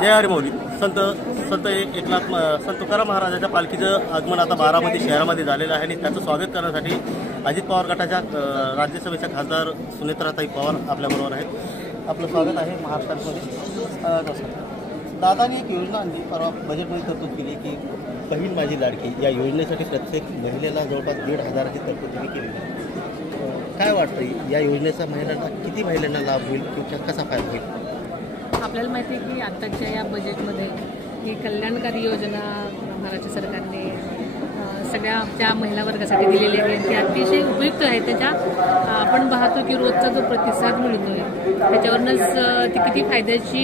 जय हरी माऊली. संत एकनाथ संत तुकाराम महाराजांच्या पालखीचं आगमन आता बारामती शहरामध्ये झालेलं आहे आणि त्याचं स्वागत करण्यासाठी अजित पवार गटाच्या राज्यसभेच्या खासदार सुनेत्राताई पवार आपल्याबरोबर आहेत. आपलं स्वागत आहे महाराष्ट्रामध्ये. दादांनी एक योजना आणली, परवा बजेटमध्ये तरतूद केली की बहीण माझी लाडकी या योजनेसाठी प्रत्येक महिलेला जवळपास 1,500ची तरतूद तुम्ही केलेली आहे. काय वाटतं या योजनेचा किती महिलांना लाभ होईल किंवा कसा फायदा होईल? आपल्याला माहिती आहे की आत्ताच्या या बजेटमध्ये ही कल्याणकारी योजना महाराष्ट्र सरकारने सगळ्या त्या महिला वर्गासाठी दिलेली आहे. ती अतिशय उपयुक्त आहे. त्याच्या आपण पाहतो की रोजचा जो प्रतिसाद मिळतो आहे त्याच्यावरूनच ती किती फायद्याची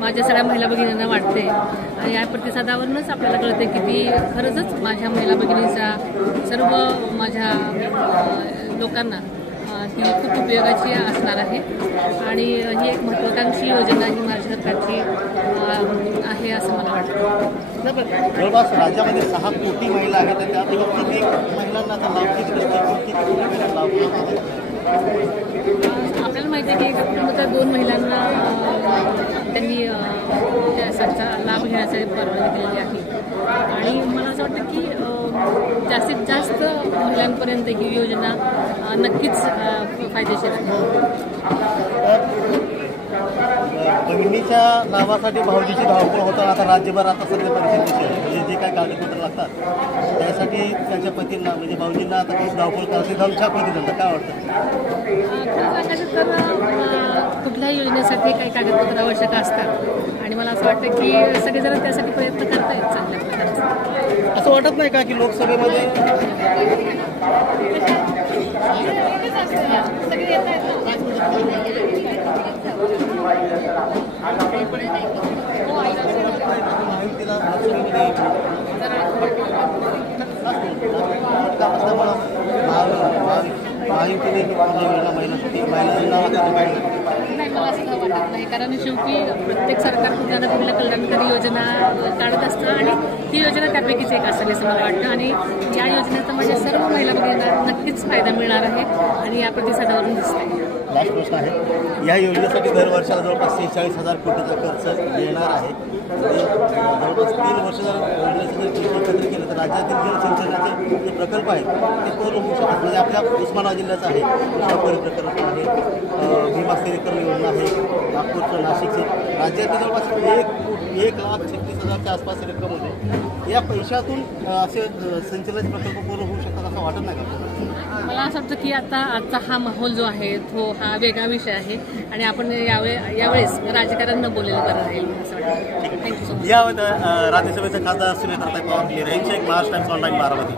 माझ्या सगळ्या महिला भगिनींना वाटते. आणि या प्रतिसादावरूनच आपल्याला कळते की ती खरंच माझ्या महिला भगिनीचा सर्व माझ्या लोकांना ती खूप उपयोगाची असणार आहे. आणि ही एक महत्त्वाकांक्षी योजना ही महाराष्ट्र सरकारची आहे असं मला वाटतं. जवळपास राज्यामध्ये 6 कोटी महिला आहेत, तर त्यापैकी किती महिलांना आता लाभ आपल्याला माहिती आहे की कुटुंबाच्या 2 महिलांना त्यांनी त्याचा लाभ घेण्यासाठी परवानगी दिलेली आहे. आणि मला असं वाटतं की जास्तीत जास्त महिलांपर्यंत ही योजना नक्कीच फायदेशीर आहे. बहिणीच्या लाभासाठी भाऊजीची धावपळ होताना आता राज्यभर आता सध्या परिस्थिती आहे. म्हणजे जे काही कागदपत्र लागतात त्यासाठी त्यांच्या पतींना म्हणजे भाऊजींना आता खूप धावपळ करायची दमछाक होती. त्यांना काय वाटतं? सांगायचं तर कुठल्याही योजनेसाठी काही कागदपत्र आवश्यक असतात आणि मला असं वाटतं की सगळेजण त्यासाठी प्रयत्न करतायत चांगल्या प्रकारचे. असं वाटत नाही का की लोकसभेमध्ये सगळे येत आहेत नाही, मला असं वाटत नाही. कारण शेवटी प्रत्येक सरकार कुठल्या ना कुठल्या कल्याणकारी योजना काढत असतं आणि ही योजना त्यापैकीच एक असेल असं मला वाटतं. आणि या योजनेचा म्हणजे सर्व महिला भगिनींना नक्कीच फायदा मिळणार आहे आणि या प्रतिसादावरून दिसतंय. लास्ट प्रश्न आहे, या योजनेसाठी दरवर्षाला जवळपास 46,000 कोटीचा खर्च येणार आहे. जवळपास 3 वर्ष जर योजनेचं जर एकत्रित केलं तर राज्यातील जलसिंचनाचे जे प्रकल्प आहेत ते पूर्ण होऊ शकतात. म्हणजे आपल्या उस्मानाबाद जिल्ह्याचं आहे, कृष्णापुरी प्रकल्प आहे, भीमा स्थिरीकरण योजना आहे, नागपूरचं, नाशिकचं. राज्यातील जवळपास 1,36,000च्या आसपास रक्कम होते. या पैशातून असे सिंचनाचे प्रकल्प पूर्ण होऊ शकतात असं वाटत नाही का? मला असं वाटतं की आजचा हा माहोल जो आहे तो हा वेगळा विषय आहे आणि आपण यावेळेस राजकारण न बोललेलं बरं राहील असं वाटतं. Thank you so much. या राज्यसभेचे खासदार सुनेत्राताई पवार, महाराष्ट्र टाइम्स ऑनलाईन बारामती.